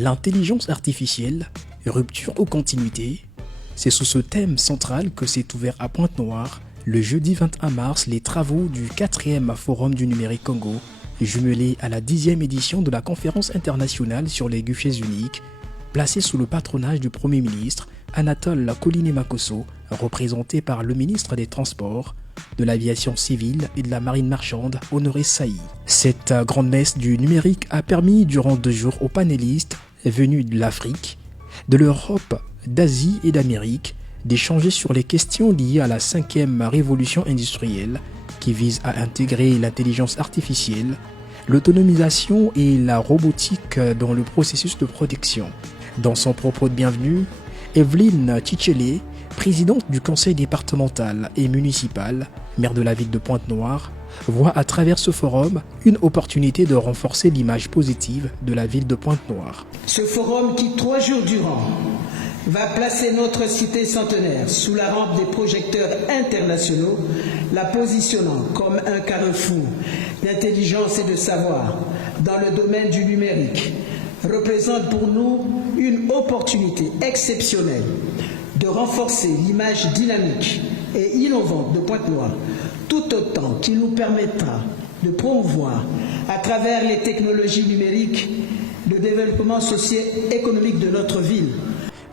L'intelligence artificielle, rupture ou continuité, c'est sous ce thème central que s'est ouvert à Pointe-Noire, le jeudi 21 mars, les travaux du 4e Forum du numérique Congo, jumelé à la 10e édition de la conférence internationale sur les guichets uniques, placée sous le patronage du Premier ministre Anatole Kouliné-Makosso, représenté par le ministre des Transports, de l'Aviation civile et de la Marine marchande, Honoré Saï. Cette grande messe du numérique a permis durant 2 jours aux panélistes venus de l'Afrique, de l'Europe, d'Asie et d'Amérique d'échanger sur les questions liées à la 5e révolution industrielle qui vise à intégrer l'intelligence artificielle, l'autonomisation et la robotique dans le processus de production. Dans son propos de bienvenue, Evelyne Tchitchelé, présidente du conseil départemental et municipal, maire de la ville de Pointe-Noire, voit à travers ce forum une opportunité de renforcer l'image positive de la ville de Pointe-Noire. Ce forum qui, 3 jours durant, va placer notre cité centenaire sous la rampe des projecteurs internationaux, la positionnant comme un carrefour d'intelligence et de savoir dans le domaine du numérique, représente pour nous une opportunité exceptionnelle de renforcer l'image dynamique et innovante de Pointe-Noire, tout autant qu'il nous permettra de promouvoir, à travers les technologies numériques, le développement socio-économique de notre ville.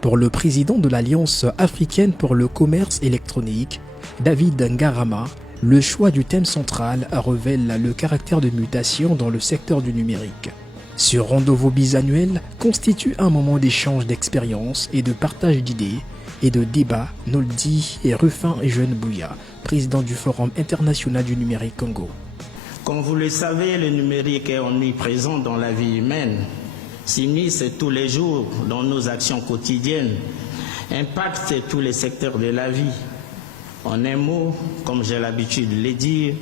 Pour le président de l'Alliance africaine pour le commerce électronique, David Ngarama, le choix du thème central révèle le caractère de mutation dans le secteur du numérique. Ce rendez-vous bisannuel constitue un moment d'échange d'expériences et de partage d'idées et de débat, nous le dit Rufin Jeune Bouya, président du Forum international du numérique Congo. Comme vous le savez, le numérique est omniprésent dans la vie humaine, s'immisce tous les jours dans nos actions quotidiennes, impacte tous les secteurs de la vie. En un mot, comme j'ai l'habitude de le dire,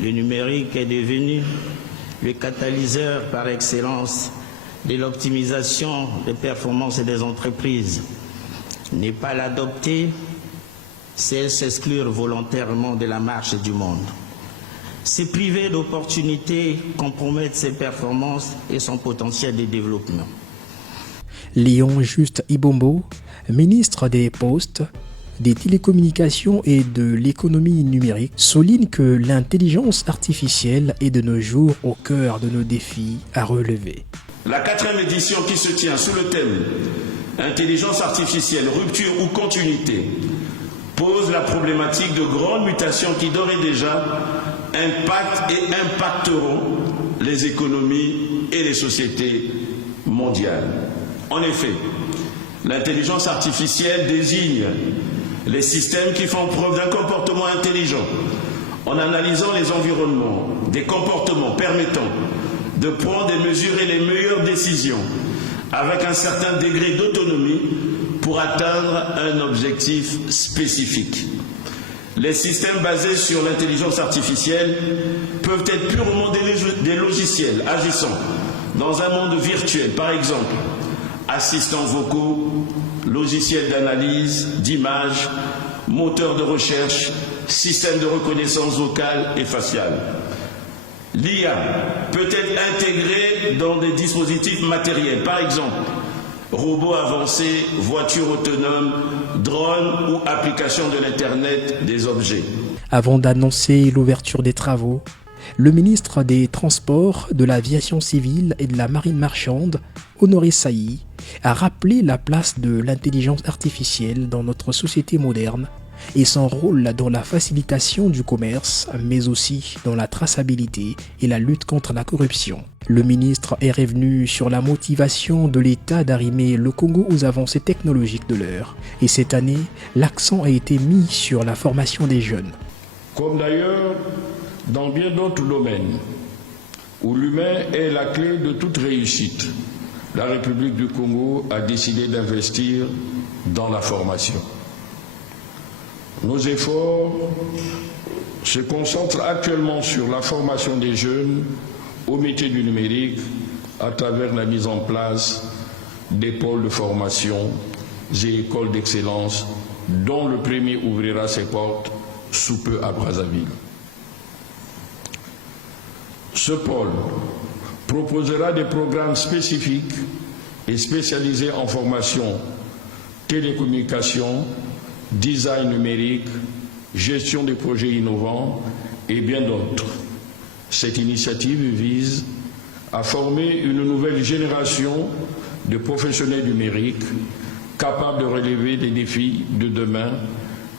le numérique est devenu le catalyseur par excellence de l'optimisation des performances des entreprises. Ne pas l'adopter, c'est s'exclure volontairement de la marche du monde. Se priver d'opportunités compromettre ses performances et son potentiel de développement. Léon Juste Ibombo, ministre des Postes, des Télécommunications et de l'économie numérique, souligne que l'intelligence artificielle est de nos jours au cœur de nos défis à relever. La 4e édition qui se tient sous le thème Intelligence artificielle, rupture ou continuité pose la problématique de grandes mutations qui d'ores et déjà impactent et impacteront les économies et les sociétés mondiales. En effet, l'intelligence artificielle désigne les systèmes qui font preuve d'un comportement intelligent en analysant les environnements, des comportements permettant de prendre des mesures et les meilleures décisions avec un certain degré d'autonomie pour atteindre un objectif spécifique. Les systèmes basés sur l'intelligence artificielle peuvent être purement des logiciels agissant dans un monde virtuel, par exemple assistants vocaux, logiciels d'analyse, d'images, moteurs de recherche, systèmes de reconnaissance vocale et faciale. L'IA peut être intégrée dans des dispositifs matériels, par exemple robots avancés, voitures autonomes, drones ou applications de l'Internet des objets. Avant d'annoncer l'ouverture des travaux, le ministre des Transports, de l'Aviation civile et de la Marine marchande, Honoré Saï, a rappelé la place de l'intelligence artificielle dans notre société moderne et son rôle dans la facilitation du commerce, mais aussi dans la traçabilité et la lutte contre la corruption. Le ministre est revenu sur la motivation de l'État d'arrimer le Congo aux avancées technologiques de l'heure. Et cette année, l'accent a été mis sur la formation des jeunes. Comme d'ailleurs dans bien d'autres domaines où l'humain est la clé de toute réussite, la République du Congo a décidé d'investir dans la formation. Nos efforts se concentrent actuellement sur la formation des jeunes au métier du numérique à travers la mise en place des pôles de formation et écoles d'excellence dont le premier ouvrira ses portes sous peu à Brazzaville. Ce pôle proposera des programmes spécifiques et spécialisés en formation, télécommunications, design numérique, gestion des projets innovants et bien d'autres. Cette initiative vise à former une nouvelle génération de professionnels numériques capables de relever des défis de demain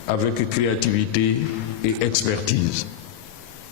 avec créativité et expertise.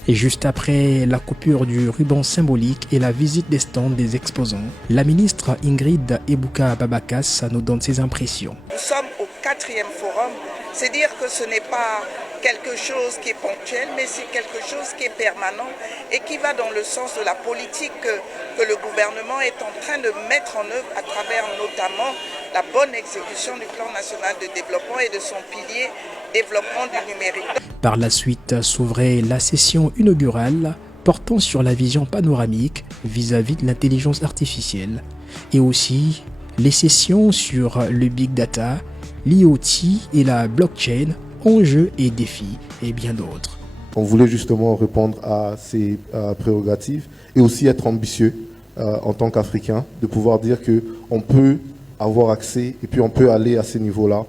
Et juste après la coupure du ruban symbolique et la visite des stands des exposants, la ministre Ingrid Ebuka Babakas nous donne ses impressions. Nous sommes au 4e forum, c'est dire que ce n'est pas quelque chose qui est ponctuel, mais c'est quelque chose qui est permanent et qui va dans le sens de la politique que le gouvernement est en train de mettre en œuvre à travers notamment la bonne exécution du plan national de développement et de son pilier développement du numérique. Par la suite s'ouvrait la session inaugurale portant sur la vision panoramique vis-à-vis de l'intelligence artificielle et aussi les sessions sur le big data, l'IoT et la blockchain, enjeux et défis et bien d'autres. On voulait justement répondre à ces prérogatives et aussi être ambitieux en tant qu'Africains, de pouvoir dire qu'on peut avoir accès et puis on peut aller à ces niveaux-là